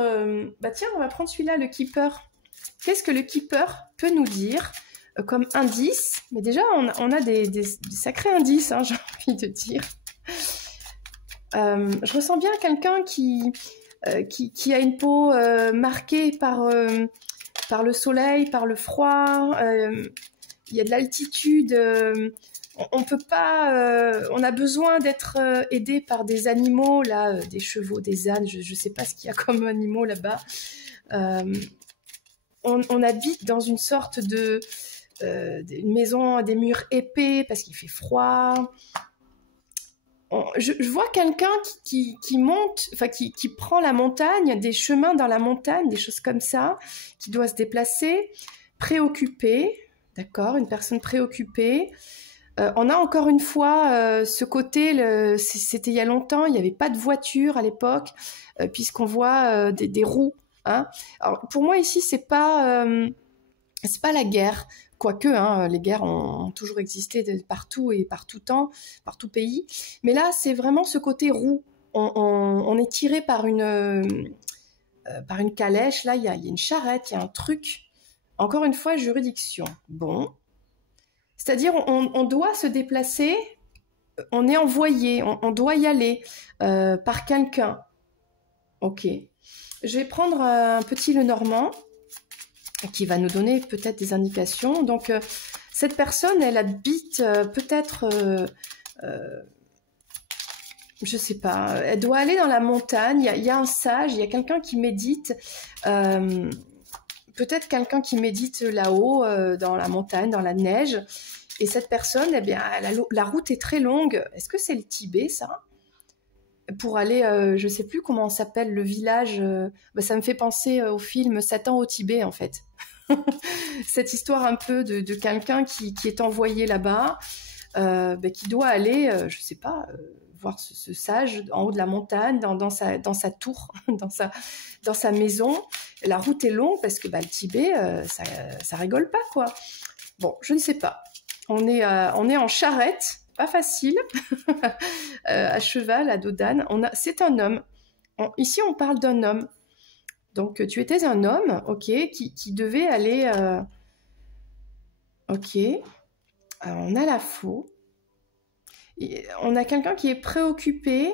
tiens, on va prendre celui-là, le keeper. Qu'est-ce que le keeper peut nous dire comme indice? Mais déjà, on a des sacrés indices, hein, j'ai envie de dire. Je ressens bien quelqu'un qui a une peau marquée par le soleil, par le froid. Il y a de l'altitude... on peut pas, on a besoin d'être aidé par des animaux, là, des chevaux, des ânes, je sais pas ce qu'il y a comme animaux là-bas. On habite dans une sorte une maison, des murs épais parce qu'il fait froid. Je vois quelqu'un qui monte, enfin qui prend la montagne, des chemins dans la montagne, des choses comme ça, qui doit se déplacer, préoccupé, d'accord, une personne préoccupée. On a encore une fois ce côté, c'était il y a longtemps, il n'y avait pas de voiture à l'époque, puisqu'on voit des roues. Hein. Alors, pour moi ici, c'est pas la guerre, quoique hein, les guerres ont toujours existé partout et par tout temps, par tout pays. Mais là, c'est vraiment ce côté roue. On est tiré par une calèche. Là, il y a une charrette, il y a un truc. Encore une fois, juridiction. Bon. C'est-à-dire, on doit se déplacer, on est envoyé, on doit y aller par quelqu'un. Ok. Je vais prendre un petit Lenormand qui va nous donner peut-être des indications. Donc, cette personne, elle habite peut-être, je sais pas, elle doit aller dans la montagne. Il y a un sage, il y a quelqu'un qui médite. Peut-être quelqu'un qui médite là-haut, dans la montagne, dans la neige. Et cette personne, eh bien, la route est très longue. Est-ce que c'est le Tibet, ça? Pour aller, je ne sais plus comment s'appelle le village. Ça me fait penser au film Satan au Tibet, en fait. Cette histoire un peu de quelqu'un qui est envoyé là-bas, qui doit aller, je ne sais pas... voir ce sage en haut de la montagne, dans sa tour, dans sa maison. La route est longue parce que le Tibet, ça rigole pas, quoi. Bon, je ne sais pas. On est en charrette, pas facile, à cheval, à dos d'âne. C'est un homme. Ici, on parle d'un homme. Donc, tu étais un homme, ok, qui devait aller... ok, alors, on a la faux. On a quelqu'un qui est préoccupé.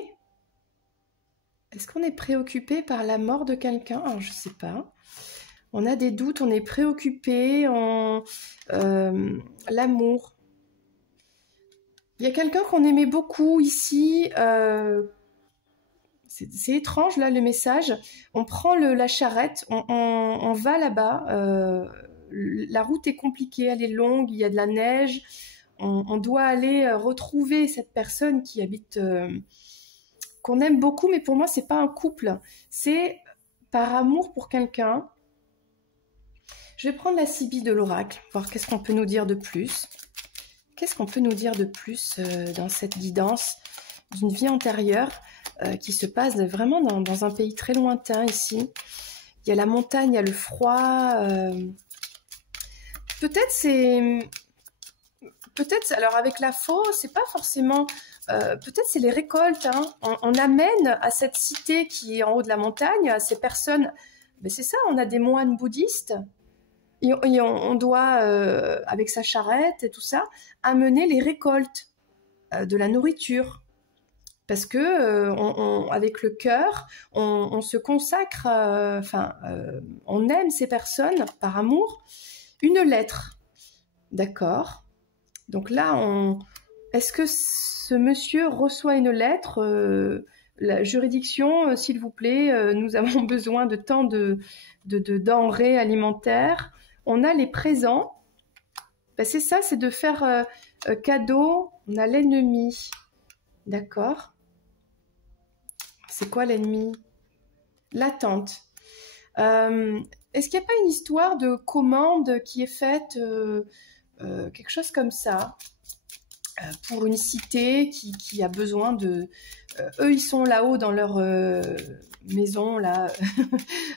Est-ce qu'on est préoccupé par la mort de quelqu'un? Alors, je sais pas. On a des doutes, on est préoccupé, l'amour. Il y a quelqu'un qu'on aimait beaucoup ici. C'est étrange là le message. On prend la charrette, on va là-bas. La route est compliquée, elle est longue, il y a de la neige. On doit aller retrouver cette personne qui habite, qu'on aime beaucoup, mais pour moi c'est pas un couple. C'est par amour pour quelqu'un. Je vais prendre la Sibylle de l'oracle, voir qu'est-ce qu'on peut nous dire de plus. Qu'est-ce qu'on peut nous dire de plus dans cette guidance d'une vie antérieure qui se passe vraiment dans un pays très lointain ici. Il y a la montagne, il y a le froid. Peut-être, alors avec la faux, c'est pas forcément... peut-être c'est les récoltes. Hein. On amène à cette cité qui est en haut de la montagne, à ces personnes... Ben c'est ça, on a des moines bouddhistes. Et on doit, avec sa charrette et tout ça, amener les récoltes de la nourriture. Parce que avec le cœur, on se consacre, on aime ces personnes par amour. Une lettre, d'accord. Donc là, est-ce que ce monsieur reçoit une lettre la juridiction, s'il vous plaît, nous avons besoin de tant de denrées alimentaires. On a les présents. Ben c'est ça, c'est de faire cadeau. On a l'ennemi. D'accord. C'est quoi l'ennemi? L'attente. Est-ce qu'il n'y a pas une histoire de commande qui est faite, quelque chose comme ça, pour une cité qui a besoin de... eux, ils sont là-haut dans leur maison, là,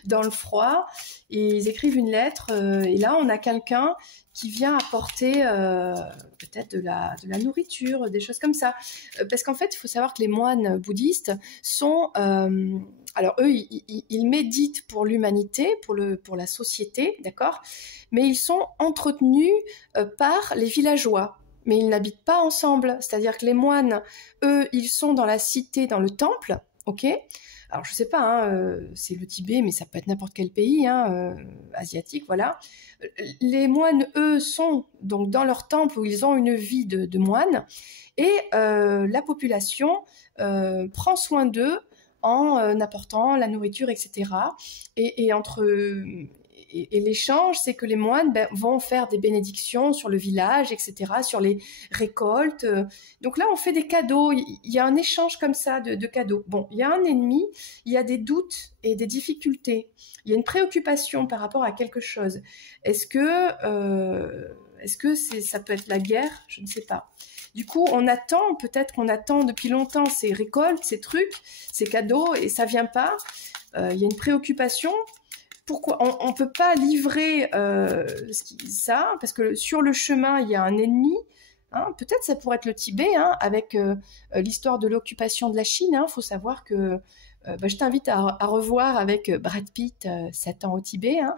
dans le froid, et ils écrivent une lettre, et là, on a quelqu'un qui vient apporter peut-être de la nourriture, des choses comme ça. Parce qu'en fait, il faut savoir que les moines bouddhistes sont... alors eux, ils méditent pour l'humanité, pour la société, d'accord? Mais ils sont entretenus par les villageois. Mais ils n'habitent pas ensemble. C'est-à-dire que les moines, eux, ils sont dans la cité, dans le temple, ok? Alors, je sais pas, hein, c'est le Tibet, mais ça peut être n'importe quel pays, hein, asiatique, voilà. Les moines, eux, sont donc dans leur temple où ils ont une vie de moines, et la population prend soin d'eux en apportant la nourriture, etc. Et entre... Et l'échange, c'est que les moines vont faire des bénédictions sur le village, etc., sur les récoltes. Donc là, on fait des cadeaux. Il y a un échange comme ça de cadeaux. Bon, il y a un ennemi, il y a des doutes et des difficultés. Il y a une préoccupation par rapport à quelque chose. Est-ce que ça peut être la guerre? Je ne sais pas. Du coup, peut-être qu'on attend depuis longtemps ces récoltes, ces trucs, ces cadeaux, et ça vient pas. Il y a une préoccupation. Pourquoi on ne peut pas livrer ça? Parce que sur le chemin, il y a un ennemi. Hein, peut-être ça pourrait être le Tibet, hein, avec l'histoire de l'occupation de la Chine. Il faut savoir que je t'invite à revoir avec Brad Pitt 7 ans au Tibet. Hein.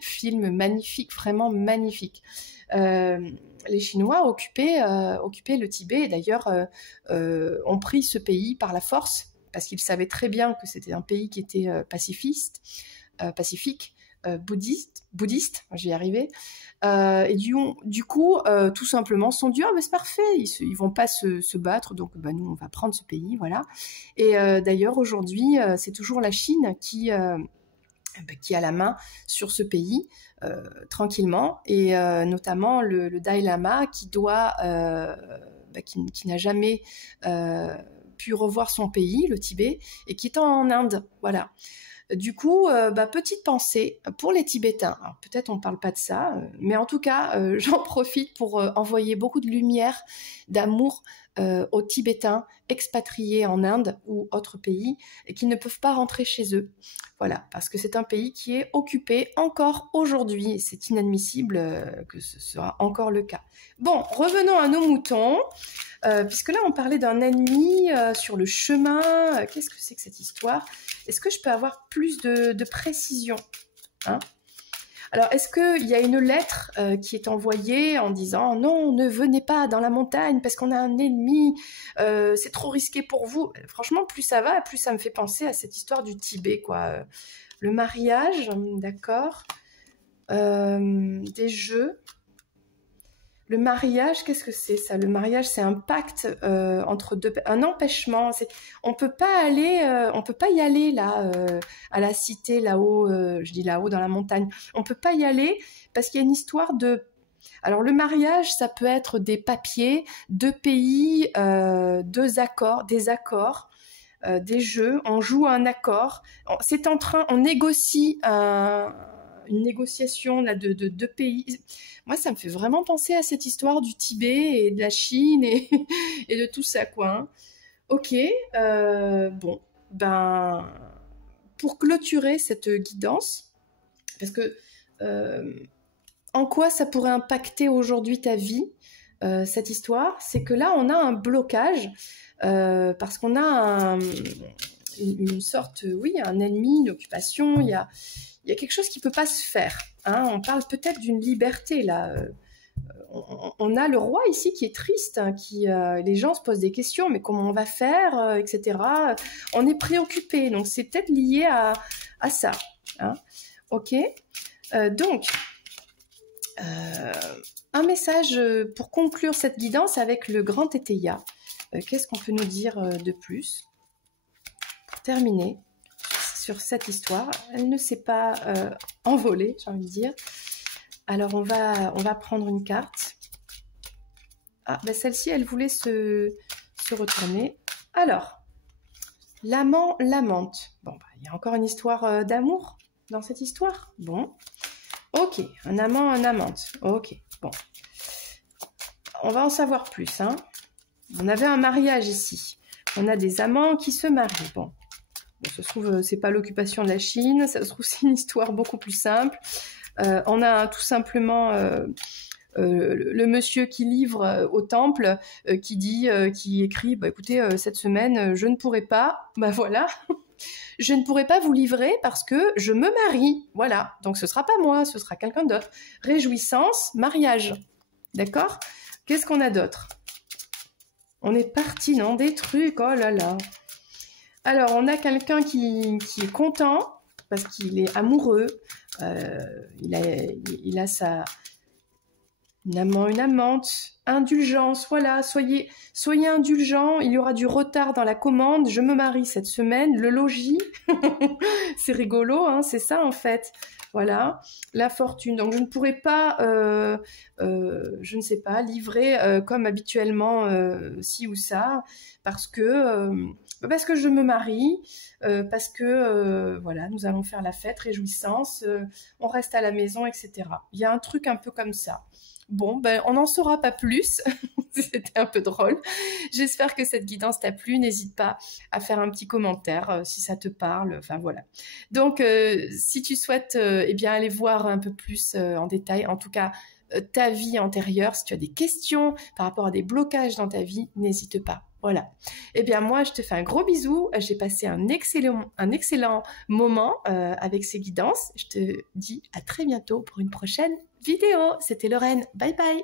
Film magnifique, vraiment magnifique. Les Chinois occupaient le Tibet et d'ailleurs ont pris ce pays par la force parce qu'ils savaient très bien que c'était un pays qui était pacifique, bouddhiste, je vais y arriver. Et du coup, tout simplement, se sont dit, mais c'est parfait, ils vont pas se battre, donc nous, on va prendre ce pays, voilà. Et d'ailleurs, aujourd'hui, c'est toujours la Chine qui a la main sur ce pays, tranquillement, et notamment le Dalai Lama qui n'a jamais pu revoir son pays, le Tibet, et qui est en Inde, voilà. Du coup, petite pensée pour les Tibétains. Alors peut-être on ne parle pas de ça, mais en tout cas, j'en profite pour envoyer beaucoup de lumière, d'amour aux Tibétains expatriés en Inde ou autres pays et qui ne peuvent pas rentrer chez eux. Voilà, parce que c'est un pays qui est occupé encore aujourd'hui et c'est inadmissible que ce soit encore le cas. Bon, revenons à nos moutons. Puisque là, on parlait d'un ennemi sur le chemin. Qu'est-ce que c'est que cette histoire? Est-ce que je peux avoir plus de précision, hein? Alors, est-ce qu'il y a une lettre qui est envoyée en disant « Non, ne venez pas dans la montagne parce qu'on a un ennemi, c'est trop risqué pour vous ». Franchement, plus ça va, plus ça me fait penser à cette histoire du Tibet, quoi. Le mariage, d'accord. Des jeux. Le mariage, qu'est-ce que c'est ça? Le mariage, c'est un pacte entre deux, un empêchement. On peut pas y aller là à la cité là-haut. Je dis là-haut dans la montagne. On peut pas y aller parce qu'il y a une histoire de. Alors le mariage, ça peut être des papiers, deux pays, des accords, des jeux. On joue un accord. On négocie une négociation là de deux pays. Moi, ça me fait vraiment penser à cette histoire du Tibet et de la Chine et de tout ça, quoi. Hein. Ok, bon, pour clôturer cette guidance, parce que en quoi ça pourrait impacter aujourd'hui ta vie, cette histoire, c'est que là, on a un blocage, parce qu'on a une sorte, oui, un ennemi, une occupation, il y a quelque chose qui ne peut pas se faire. Hein. On parle peut-être d'une liberté, là. On a le roi ici qui est triste, hein, les gens se posent des questions, mais comment on va faire, etc. On est préoccupé, donc c'est peut-être lié à ça. Hein. Ok. Donc, un message pour conclure cette guidance avec le grand Teteia. Qu'est-ce qu'on peut nous dire de plus pour terminer sur cette histoire? Elle ne s'est pas envolée, j'ai envie de dire. Alors, on va prendre une carte. Ah, celle-ci, elle voulait se retourner. Alors, l'amant lamente. Bon, il y a encore une histoire d'amour dans cette histoire. Bon, ok, un amant, une amante. Ok, bon. On va en savoir plus. Hein. On avait un mariage ici. On a des amants qui se marient. Bon, ça se trouve, c'est pas l'occupation de la Chine. Ça se trouve, c'est une histoire beaucoup plus simple. On a tout simplement le monsieur qui livre au temple, qui écrit, écoutez, cette semaine, je ne pourrai pas, voilà, je ne pourrai pas vous livrer parce que je me marie, voilà, donc ce sera pas moi, ce sera quelqu'un d'autre. Réjouissance, mariage, d'accord? Qu'est-ce qu'on a d'autre? On est parti dans des trucs, oh là là. Alors, on a quelqu'un qui est content parce qu'il est amoureux, il a une amant, une amante, indulgence, voilà, soyez indulgents, il y aura du retard dans la commande, je me marie cette semaine, le logis, c'est rigolo, hein, c'est ça en fait, voilà, la fortune, donc je ne pourrai pas, je ne sais pas, livrer comme habituellement ci ou ça, parce que je me marie, parce que voilà, nous allons faire la fête, réjouissance, on reste à la maison, etc. Il y a un truc un peu comme ça. Bon, on n'en saura pas plus. C'était un peu drôle. J'espère que cette guidance t'a plu. N'hésite pas à faire un petit commentaire si ça te parle. Enfin, voilà. Donc, si tu souhaites aller voir un peu plus en détail, en tout cas, ta vie antérieure, si tu as des questions par rapport à des blocages dans ta vie, n'hésite pas. Voilà. Moi, je te fais un gros bisou. J'ai passé un excellent moment avec ces guidances. Je te dis à très bientôt pour une prochaine vidéo. C'était Lorraine. Bye bye.